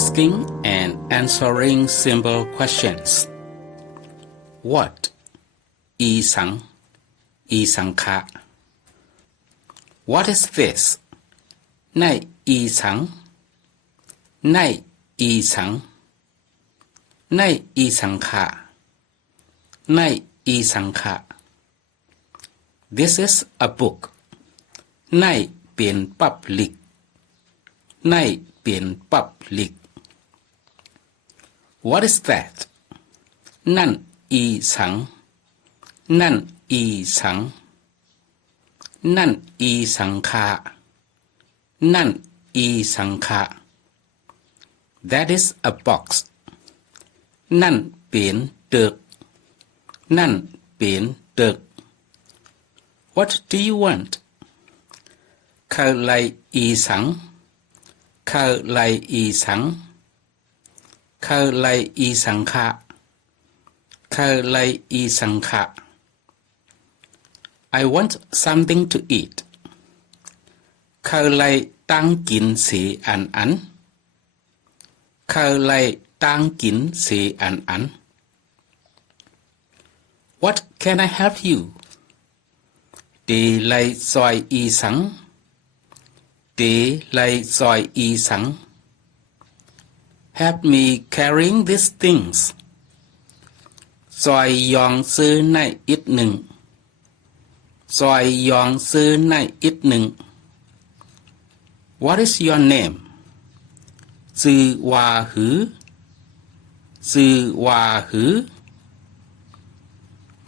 asking and answering simple questions. What? อีสัง อีสังคะ What is this? ในอีสัง ในอีสัง ในอีสังคะ ในอีสังคะ This is a book. ในเป็น public. ในเป็น public. What is that? นั่นอีสัง นั่นอีสัง นั่นอีสังคะ นั่นอีสังคะ That is a box. นั่นเป็นตึก นั่นเป็นตึก What do you want? เขาไลอีสัง เขาไลอีสัง เขาไลอีสังคะ เขาไลอีสังคะ I want something to eat. เขาไลตั้งกินสีอัน เขาไลตั้งกินสีอัน What can I help you? ดีไลซอยอีสัง ดีไลซอยอีสัง Help me carrying these things. ซอยยองซื้อในอิดหนึ่ง ซอยยองซื้อในอิดหนึ่ง What is your name? ชื่อว่าหือ ชื่อว่าหือ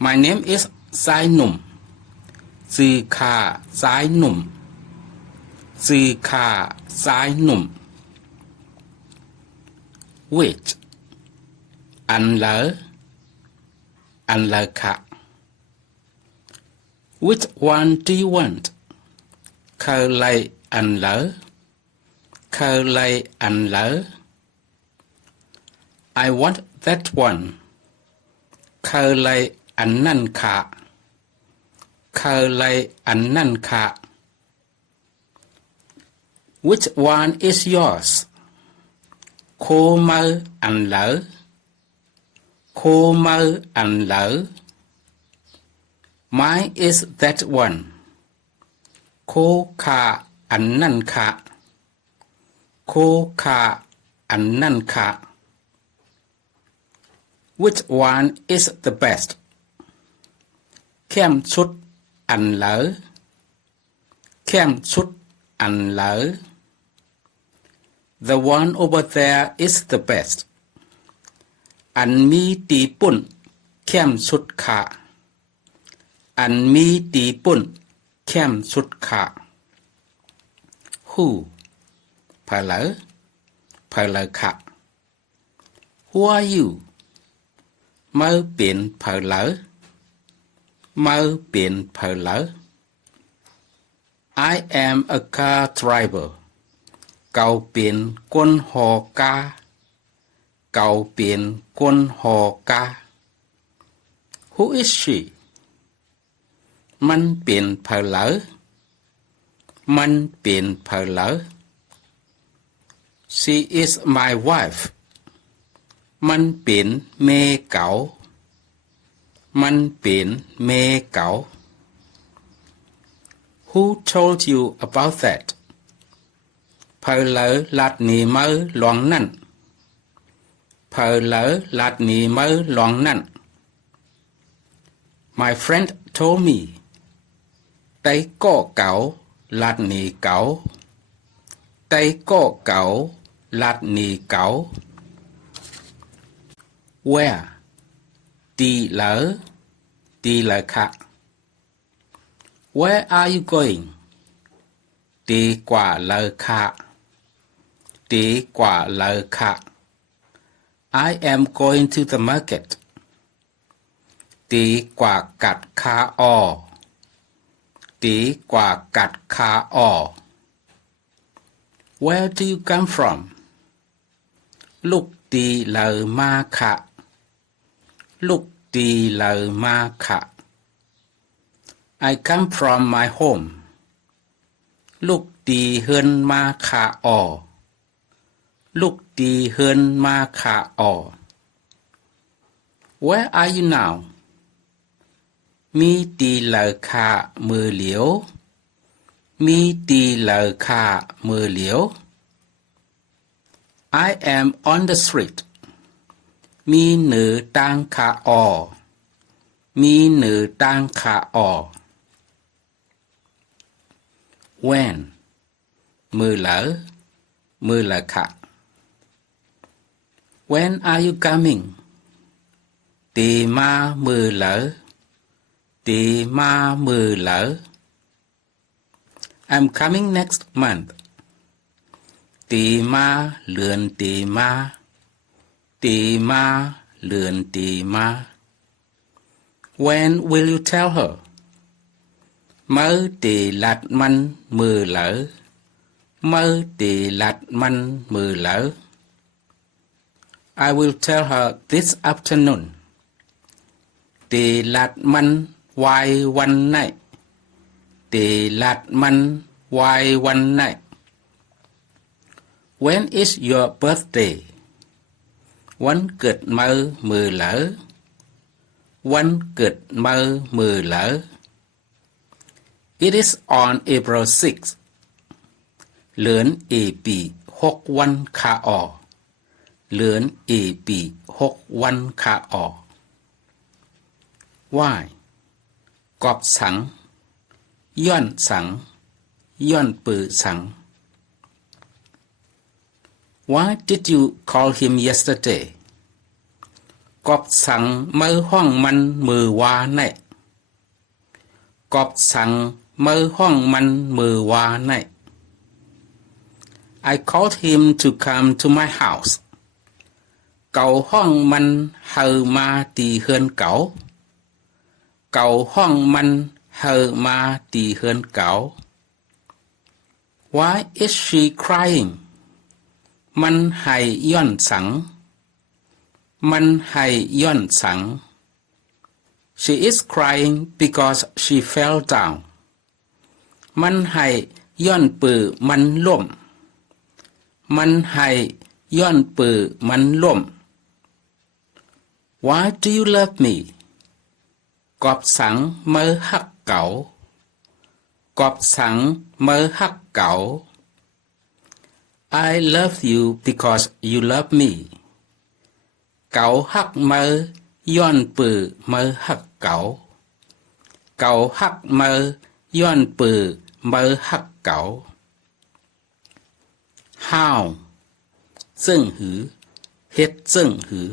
My name is สายหนุ่ม ชื่อข้าสายหนุ่ม ชื่อข้าสายหนุ่ม Which? อันเหลอ อันเหลอค่ะ Which one do you want? เขาไลอันเหลอ เขาไลอันเหลอ I want that one. เขาไลอันนั่นค่ะ เขาไลอันนั่นค่ะ Which one is yours? โคมืออันเหลอ โคมืออันเหลอ Mine is that one. โคค่าอันนั่นค่ะ โคค่าอันนั่นค่ะ Which one is the best? เข้มชุดอันเหลอ เข้มชุดอันเหลอ The one over there is the best. อันมีตีปุ่นเข้มชุดค่ะ อันมีตีปุ่นเข้มชุดค่ะ Who? เพลอ เพลอค่ะ Who are you? มือเป็นเพลอ มือเป็นเพลอ I am a car driver. เก่าเป็นคนหอกา เก่าเป็นคนหอกา Who is she? มันเป็นเพลอ มันเป็นเพลอ She is my wife. มันเป็นแม่เก่า มันเป็นแม่เก่า Who told you about that? เพลอลัดหนีมือหลวงนั่น เพลอลัดหนีมือหลวงนั่น My friend told me. ไต้ก็เก่าลัดหนีเก่า ไต้ก็เก่าลัดหนีเก่า Where? ตีเหลอ ตีเหลอค่ะ Where are you going? ตีกว่าเหลอค่ะ ตีกว่าเหลอค่ะ I am going to the market. ตีกว่ากัดขาออ ตีกว่ากัดขาออ Where do you come from? ลูกตีเหลอมาค่ะ ลูกตีเหลอมาค่ะ I come from my home. ลูกตีเฮือนมาค่ะออ ลูกตีเฮินมาขาออ Where are you now มีตีเหลอขามือเหลียวมีตีเหลอขามือเหลียว I am on the street มีหนือตั้งขาออมีหนือตั้งขาออ When มือเหลอมือเหลอขา When are you coming ตีมามือเหลอตีมามือเหลอ I'm coming next month ตีมาเลือนตีมาตีมาเลือนตีมา When will you tell her มื้อตีลัดมันมือเหลอมื้อตีลัดมันมือเหลอ I will tell her this afternoon ตีลัดมันไว้วันไหนตีลัดมันไว้วันไหน When is your birthday วันเกิดมือเหลอวันเกิดมือเหลอ It is on April 6เลือนปี6วันขาออเลือนปี6วันขาออ Why กอบสังย้อนสังย้อนปือสัง Why did you call him yesterday กอบสังมือห้องมันมือวาไหนกอบสังมือห้องมันมือวาไหน I called him to come to my house เก่าห้องมันเฮามาตีเฮือนเก่าเก่าห้องมันเฮามาตีเฮือนเก่า Why is she crying มันให้ย้อนสังมันให้ย้อนสัง She is crying because she fell down มันให้ย้อนปือมันล่มมันให้ย้อนปือมันล่ม Why do you love me กอบสังมือฮักเก่ากอบสังมือฮักเก่า I love you because you love me เก่าฮักมือย้อนปือมือฮักเก่าเก่าฮักมือย้อนปือมือฮักเก่า How ซึ่งหือเฮ็ดซึ่งหือ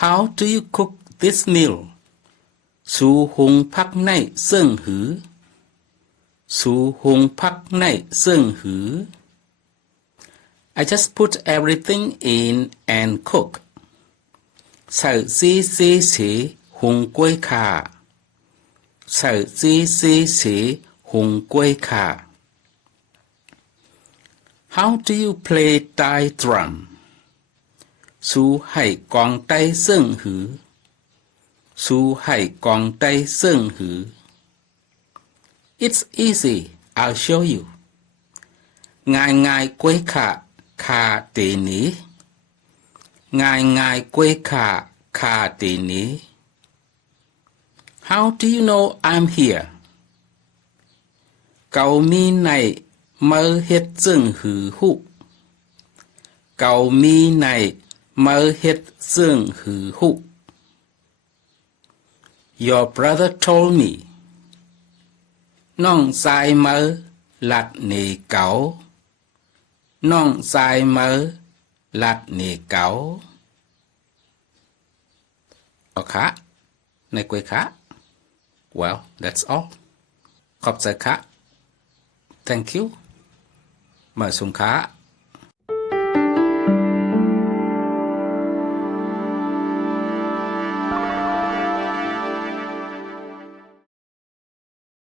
How do you cook this meal สูหุงพักในซึ่งหือสูหุงพักในซึ่งหือ I just put everything in and cook ใส่สีหุงกล้วยขาใส่สีหุงกล้วยขา How do you play Thai drum สูให้กองไต้ซึ่งหือสูให้กองไต้ซึ่งหือ It's easy I'll show you ง่ายๆกล้วยขาคาเตนีง่ายๆกล้วยขาคาเตนี How do you know I'm here เกามีในมือเฮ็ดซึ่งหือหุเกามีในมือเฮ็ดซึ่งหือหุ Your brother told me น้องสายมือลัดเนเกาน้องสายมือลัดเนเกาโอเคในกล้วยค่ะ Well that's all ขอบใจค่ะ Thank you มาสุงค่ะ